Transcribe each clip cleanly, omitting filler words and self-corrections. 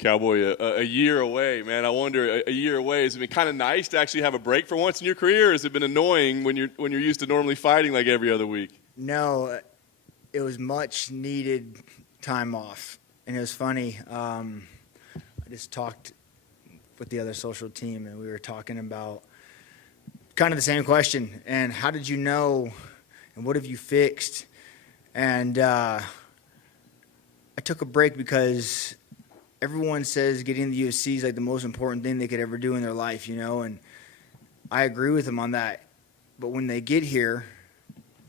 Cowboy, a year away, man. I wonder, a year away, has it been kind of nice to actually have a break for once in your career, or has it been annoying when you're used to normally fighting like every other week? No, it was much needed time off. And it was funny. I just talked with the other social team, and we were talking about kind of the same question. And how did you know, and what have you fixed? And I took a break because everyone says getting in the UFC is like the most important thing they could ever do in their life, you know, and I agree with them on that. But when they get here,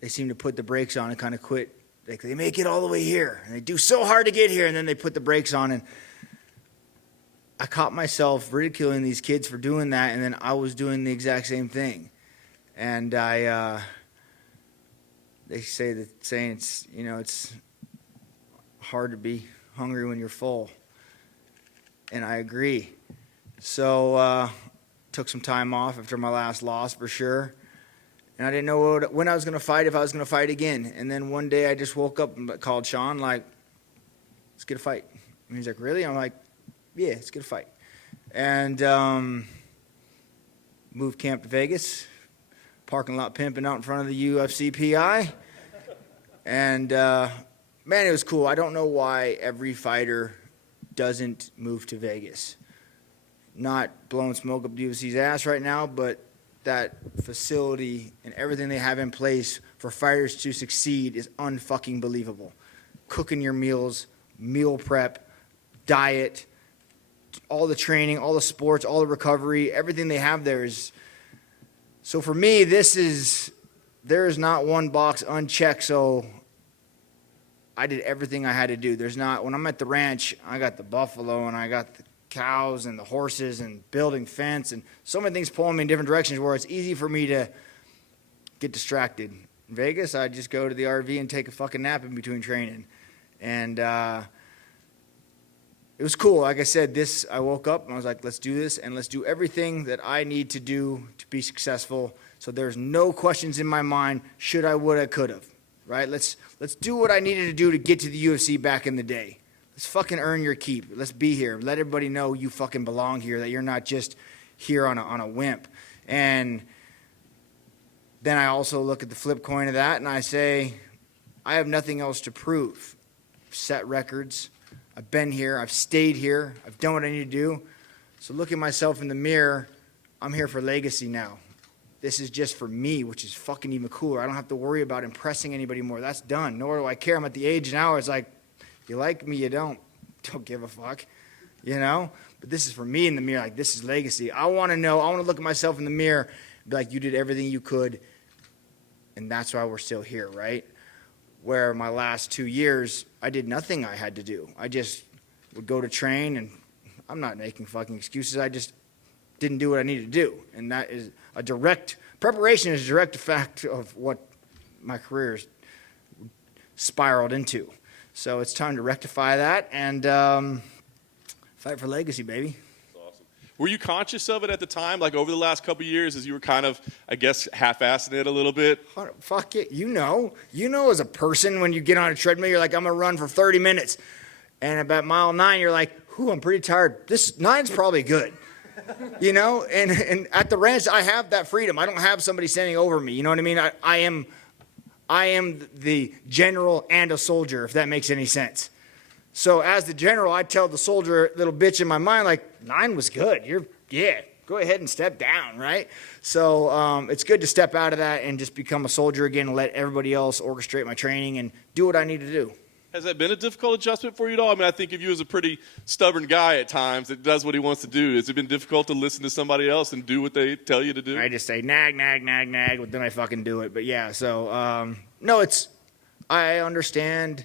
they seem to put the brakes on and kind of quit. Like they make it all the way here, and they do so hard to get here, and then they put the brakes on. And I caught myself ridiculing these kids for doing that, and then I was doing the exact same thing. And they say the saying, it's hard to be hungry when you're full. And I agree. So took some time off after my last loss for sure. And I didn't know when I was going to fight, if I was going to fight again. And then one day I just woke up and called Sean, like, let's get a fight. And he's like, really? I'm like, yeah, let's get a fight. And moved camp to Vegas, parking lot pimping out in front of the UFC PI. And, man, it was cool. I don't know why every fighter doesn't move to Vegas. Not blowing smoke up the UFC's ass right now, but that facility and everything they have in place for fighters to succeed is unfucking believable. Cooking your meals, meal prep, diet, all the training, all the sports, all the recovery, everything they have there is. So for me, there is not one box unchecked, so I did everything I had to do. When I'm at the ranch, I got the buffalo and I got the cows and the horses and building fence and so many things pulling me in different directions where it's easy for me to get distracted. In Vegas, I just go to the RV and take a fucking nap in between training. And it was cool. Like I said, I woke up and I was like, let's do this and let's do everything that I need to do to be successful. So there's no questions in my mind, should I, would I, could have. Right? Let's do what I needed to do to get to the UFC back in the day. Let's fucking earn your keep. Let's be here. Let everybody know you fucking belong here, that you're not just here on a whim. And then I also look at the flip coin of that and I say, I have nothing else to prove. I've set records. I've been here. I've stayed here. I've done what I need to do. So look at myself in the mirror. I'm here for legacy now. This is just for me, which is fucking even cooler. I don't have to worry about impressing anybody more. That's done. Nor do I care. I'm at the age now where it's like, you like me, you don't give a fuck, you know? But this is for me in the mirror. Like, this is legacy. I want to look at myself in the mirror and be like, you did everything you could, and that's why we're still here, right? Where my last 2 years, I did nothing I had to do. I just would go to train, and I'm not making fucking excuses. I just didn't do what I needed to do. And that is preparation is a direct effect of what my career spiraled into. So it's time to rectify that and fight for legacy, baby. That's awesome. Were you conscious of it at the time, like over the last couple of years, as you were kind of, I guess, half-assing it a little bit? Fuck it. You know as a person when you get on a treadmill, you're like, I'm going to run for 30 minutes. And about mile 9, you're like, I'm pretty tired. This 9's probably good. You know, and at the ranch, I have that freedom. I don't have somebody standing over me. You know what I mean? I am the general and a soldier, if that makes any sense. So as the general, I tell the soldier, little bitch in my mind, like, 9 was good. Go ahead and step down, right? So it's good to step out of that and just become a soldier again and let everybody else orchestrate my training and do what I need to do. Has that been a difficult adjustment for you at all? I mean, I think of you as a pretty stubborn guy at times that does what he wants to do. Has it been difficult to listen to somebody else and do what they tell you to do? I just say nag, nag, nag, nag, but then I fucking do it. But yeah, so no, I understand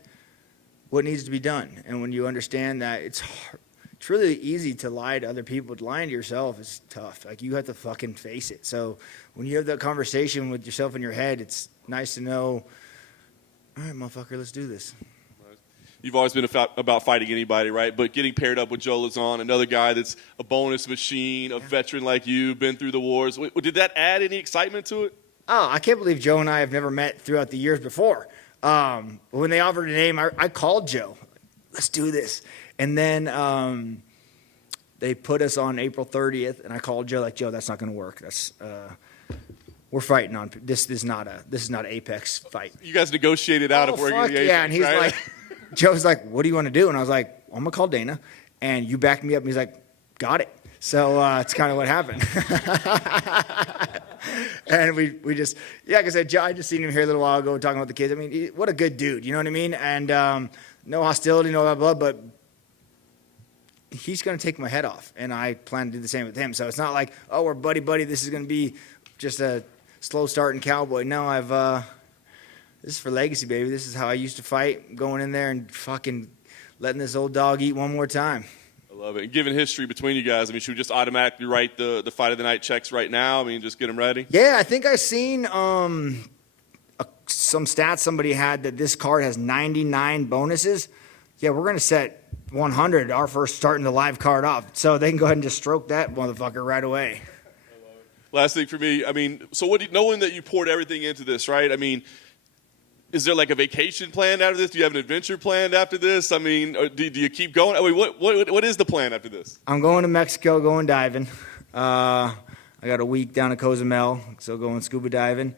what needs to be done. And when you understand that, it's really easy to lie to other people. Lying to yourself is tough. Like, you have to fucking face it. So when you have that conversation with yourself in your head, it's nice to know, all right, motherfucker, let's do this. You've always been about fighting anybody, right? But getting paired up with Joe Lauzon, another guy that's a bonus machine, a veteran like you, been through the wars. Did that add any excitement to it? Oh, I can't believe Joe and I have never met throughout the years before. When they offered a name, I called Joe. Let's do this. And then they put us on April 30th, and I called Joe, like, Joe, that's not going to work. We're fighting on this. This is not an Apex fight. You guys negotiated out if we're going to yeah, and he's right? like, Joe's like, what do you want to do? And I was like, well, I'm gonna call Dana, and you back me up. And he's like, got it. So it's kind of what happened. And we just, yeah, like I said, I just seen him here a little while ago talking about the kids. I mean, what a good dude, you know what I mean? And no hostility, no blah, blah, but he's going to take my head off, and I plan to do the same with him. So it's not like, oh, we're buddy-buddy, this is going to be just a slow start in Cowboy. No, this is for legacy, baby. This is how I used to fight, going in there and fucking letting this old dog eat one more time. I love it. And given history between you guys, I mean, should we just automatically write the fight of the night checks right now? I mean, just get them ready? Yeah, I think I seen some stats somebody had that this card has 99 bonuses. Yeah, we're going to set 100 our first starting the live card off. So they can go ahead and just stroke that motherfucker right away. Last thing for me, I mean, so knowing that you poured everything into this, right? I mean, is there like a vacation planned after this? Do you have an adventure planned after this? I mean, or do you keep going? I mean, what is the plan after this? I'm going to Mexico, going diving. I got a week down at Cozumel, so going scuba diving.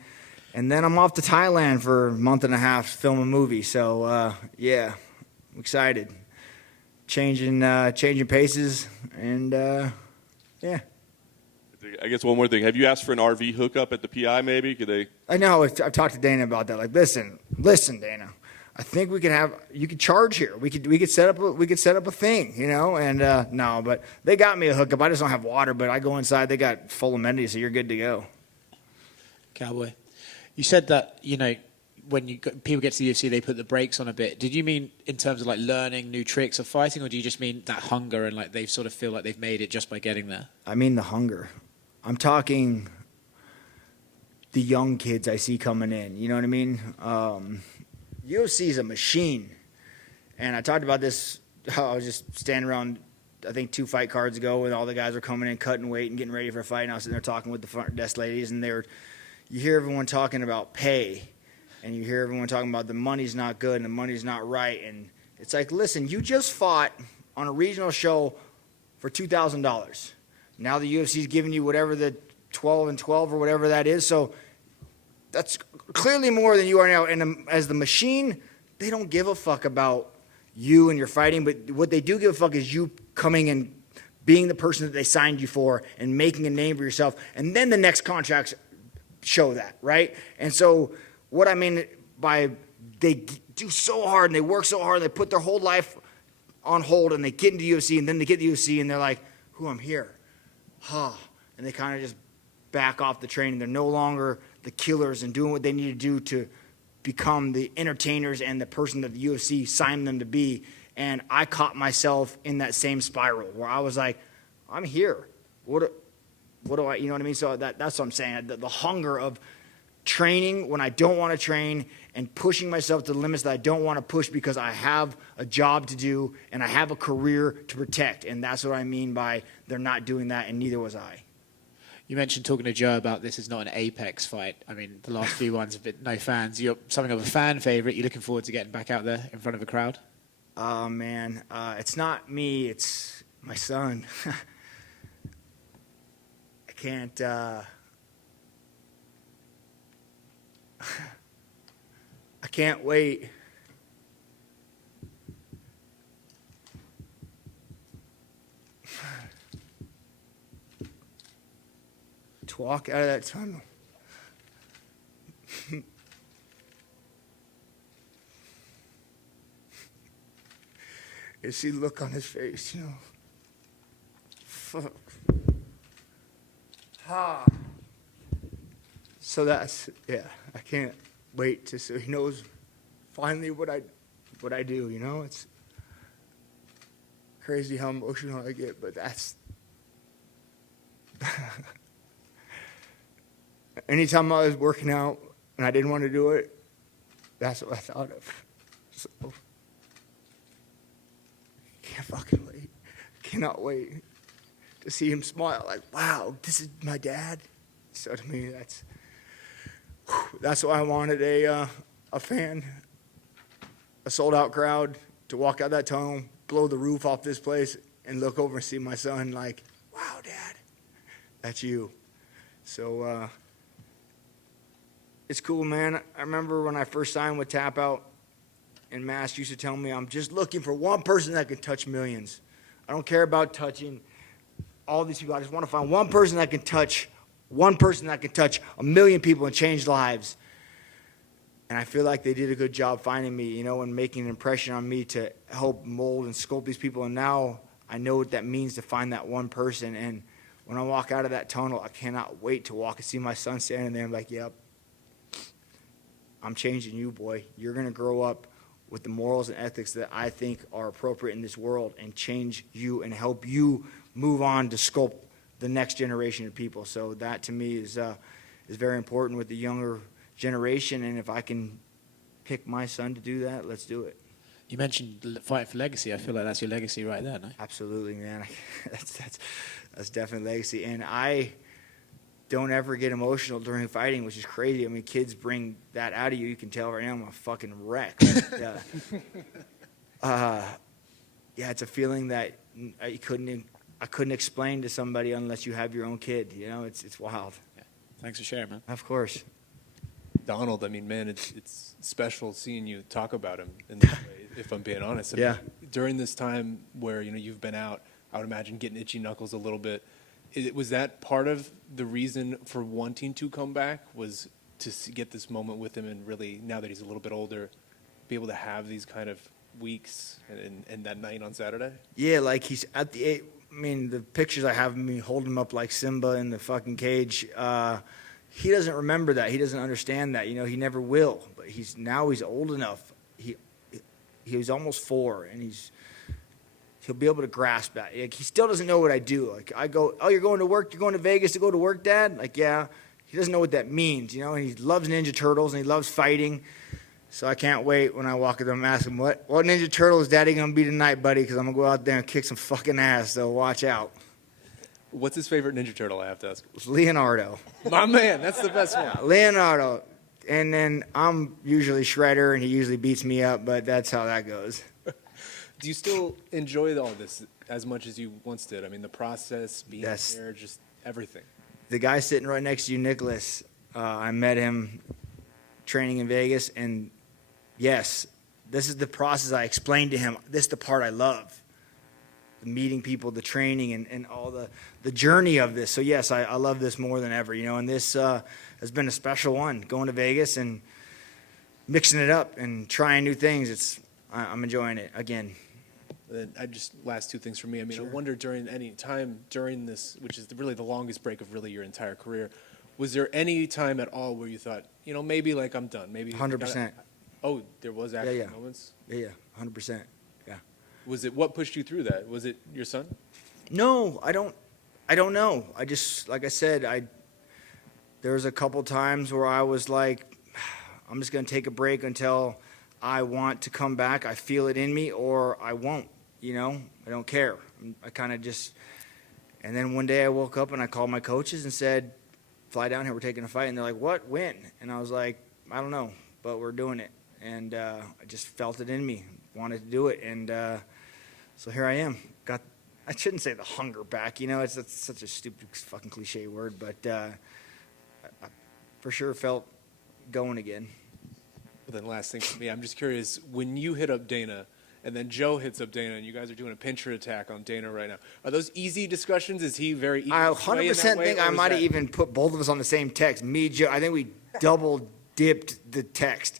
And then I'm off to Thailand for a month and a half to film a movie. So, yeah, I'm excited. Changing paces, and, yeah. I guess one more thing. Have you asked for an RV hookup at the PI maybe? Could they? I know. I've talked to Dana about that. Like, listen, Dana. I think you could charge here. We could set up a thing, you know. And no, but they got me a hookup. I just don't have water. But I go inside. They got full amenities, so you're good to go. Cowboy, you said that when people get to the UFC, they put the brakes on a bit. Did you mean in terms of like learning new tricks of fighting, or do you just mean that hunger and like they sort of feel like they've made it just by getting there? I mean the hunger. I'm talking the young kids I see coming in. You know what I mean? UFC is a machine. And I talked about this, how I was just standing around, I think 2 fight cards ago, when all the guys were coming in, cutting weight and getting ready for a fight. And I was sitting there talking with the front desk ladies, and you hear everyone talking about pay, and you hear everyone talking about the money's not good and the money's not right. And it's like, listen, you just fought on a regional show for $2,000. Now the UFC is giving you whatever the 12 and 12 or whatever that is. So that's clearly more than you are now. And as the machine, they don't give a fuck about you and your fighting. But what they do give a fuck is you coming and being the person that they signed you for and making a name for yourself. And then the next contracts show that, right? And so what I mean by they do so hard and they work so hard and they put their whole life on hold and they get into UFC and then they get to UFC and they're like, I'm here. And they kind of just back off the train. They're no longer the killers and doing what they need to do to become the entertainers and the person that the UFC signed them to be. And I caught myself in that same spiral where I was like, I'm here. What do I, you know what I mean? So that's what I'm saying. The hunger of training when I don't want to train and pushing myself to the limits that I don't want to push because I have a job to do and I have a career to protect. And that's what I mean by they're not doing that, and neither was I. You mentioned talking to Joe about this is not an Apex fight. I mean, the last few ones have been no fans. You're something of a fan favorite. You're looking forward to getting back out there in front of a crowd? Oh, man. It's not me. It's my son. I can't... I can't wait. To walk out of that tunnel. And see the look on his face, you know. Fuck. So that's, yeah, I can't wait so he knows finally what I do, you know? It's crazy how emotional I get, but that's anytime I was working out and I didn't want to do it, that's what I thought of. So can't fucking wait. Cannot wait to see him smile like, wow, this is my dad. So to me, that's why I wanted a fan, a sold-out crowd to walk out that tunnel, blow the roof off this place, and look over and see my son like, wow, Dad, that's you. So it's cool, man. I remember when I first signed with Tap Out, and Mass used to tell me, I'm just looking for one person that can touch millions. I don't care about touching all these people. I just want to find one person that can touch a million people and change lives. And I feel like they did a good job finding me, and making an impression on me to help mold and sculpt these people. And now I know what that means to find that one person. And when I walk out of that tunnel, I cannot wait to walk and see my son standing there. I'm like, yep, I'm changing you, boy. You're going to grow up with the morals and ethics that I think are appropriate in this world and change you and help you move on to sculpt the next generation of people. So that to me is very important with the younger generation, and if I can pick my son to do that, let's do it. You mentioned fighting for legacy. I feel like that's your legacy right there, no? Absolutely, man. That's definitely legacy. And I don't ever get emotional during fighting, which is crazy. I mean, kids bring that out of you. You can tell right now I'm a fucking wreck. Yeah, it's a feeling that I couldn't explain to somebody unless you have your own kid. It's wild. Yeah. Thanks for sharing, man. Of course. Donald, I mean, man, it's special seeing you talk about him in this way, if I'm being honest. I mean, during this time where, you've been out, I would imagine getting itchy knuckles a little bit. Was that part of the reason for wanting to come back, was to get this moment with him and really, now that he's a little bit older, be able to have these kind of weeks and that night on Saturday? Yeah, like he's at the pictures I have of me holding him up like Simba in the fucking cage, he doesn't remember that. He doesn't understand that. He never will. But he's old enough. He was almost 4, and he'll be able to grasp that. Like, he still doesn't know what I do. Like, I go, oh, you're going to work? You're going to Vegas to go to work, Dad? Like, yeah. He doesn't know what that means, and he loves Ninja Turtles, and he loves fighting. So I can't wait when I walk up to him and ask him, what Ninja Turtle is Daddy going to be tonight, buddy? Because I'm going to go out there and kick some fucking ass, so watch out. What's his favorite Ninja Turtle, I have to ask? It's Leonardo. My man, that's the best one. Yeah, Leonardo. And then I'm usually Shredder, and he usually beats me up, but that's how that goes. Do you still enjoy all this as much as you once did? I mean, the process, being there, just everything. The guy sitting right next to you, Nicholas, I met him training in Vegas, and yes, this is the process. I explained to him, this is the part I love. Meeting people, the training, and all the journey of this. So yes, I love this more than ever, and this has been a special one, going to Vegas and mixing it up and trying new things. I'm enjoying it again. Last two things for me. I mean, sure. I wonder during any time during this, which is really the longest break of really your entire career, was there any time at all where you thought, maybe like I'm done, maybe 100%. Oh, there was actually moments? Yeah, 100%. Was it, what pushed you through that? Was it your son? No, I don't know. I just, like I said, there was a couple times where I was like, I'm just going to take a break until I want to come back. I feel it in me, or I won't, I don't care. I kind of just, and then one day I woke up and I called my coaches and said, fly down here, we're taking a fight. And they're like, what, when? And I was like, I don't know, but we're doing it. And I just felt it in me, wanted to do it. And so here I am. I shouldn't say the hunger back, it's such a stupid fucking cliche word, but I for sure felt going again. Well, then last thing for me, I'm just curious, when you hit up Dana and then Joe hits up Dana and you guys are doing a pincher attack on Dana right now, are those easy discussions? Is he very easy? I 100% think I might have even put both of us on the same text. Me, Joe, I think we double dipped the text.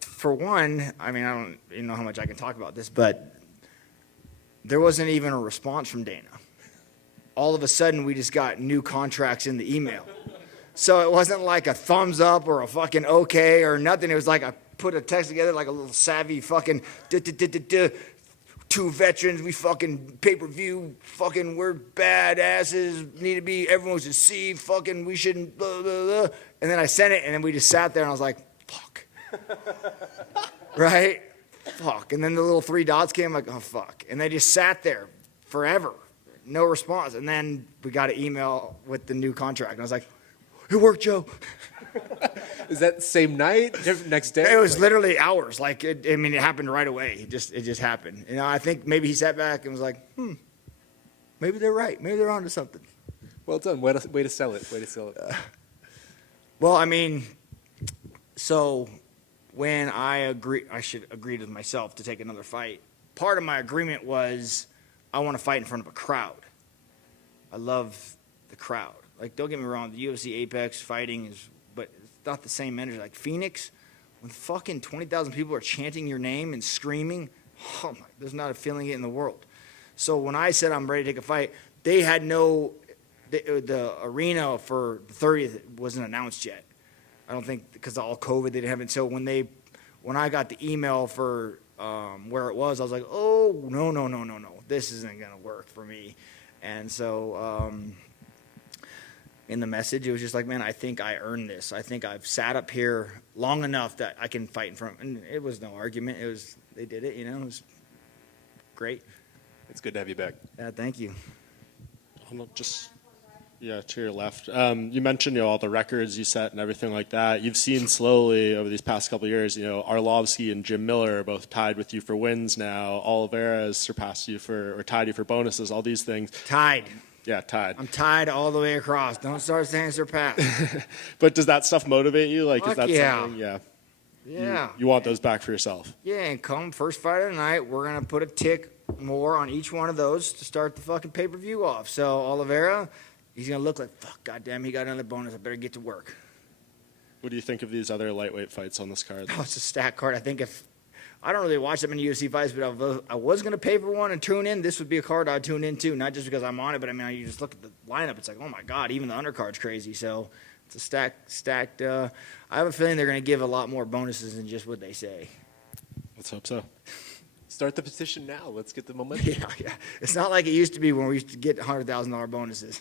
For one, I don't even know how much I can talk about this, but there wasn't even a response from Dana. All of a sudden, we just got new contracts in the email. So it wasn't like a thumbs up or a fucking okay or nothing. It was like I put a text together like a little savvy fucking two veterans, we fucking pay-per-view, fucking we're badasses, need to be, everyone should see, fucking we shouldn't, blah, blah, blah. And then I sent it, and then we just sat there, and I was like, fuck. Right? Fuck. And then the little 3 dots came, like, oh, fuck. And they just sat there forever, no response. And then we got an email with the new contract, and I was like, it worked, Joe. Is that the same night, next day? It was literally hours. Like, it happened right away. It just happened. I think maybe he sat back and was like, maybe they're right. Maybe they're onto something. Well done. Way to sell it. Way to sell it. Well, so when I should agreed with myself to take another fight. Part of my agreement was I want to fight in front of a crowd. I love the crowd. Like, don't get me wrong, the UFC Apex fighting but it's not the same energy. Like Phoenix, when fucking 20,000 people are chanting your name and screaming, there's not a feeling in the world. So when I said I'm ready to take a fight, they had the arena for the 30th wasn't announced yet. I don't think because of all COVID they didn't have it. So when I got the email for where it was, I was like, oh no, this isn't gonna work for me. And so in the message, it was just like, man, I think I earned this. I think I've sat up here long enough that I can fight in front. And it was no argument. They did it. It was great. It's good to have you back. Yeah, thank you. To your left. You mentioned all the records you set and everything like that. You've seen slowly over these past couple of years, Arlovsky and Jim Miller are both tied with you for wins now. Oliveira has surpassed you or tied you for bonuses. All these things. Tied. Yeah, tied. I'm tied all the way across. Don't start saying surpass. But does that stuff motivate you? Like, Fuck is that yeah. something? Yeah. Yeah. You want those back for yourself? Yeah, and come first fight of the night, we're going to put a tick more on each one of those to start the fucking pay-per-view off. So Oliveira, he's going to look like, fuck, goddamn, he got another bonus. I better get to work. What do you think of these other lightweight fights on this card? Oh, it's a stacked card. I think I don't really watch that many UFC fights, but if I was going to pay for one and tune in, this would be a card I'd tune into, not just because I'm on it, but you just look at the lineup, it's like, oh my God, even the undercard's crazy. So it's a stacked. I have a feeling they're going to give a lot more bonuses than just what they say. Let's hope so. Start the petition now. Let's get the momentum. Yeah. It's not like it used to be when we used to get $100,000 bonuses.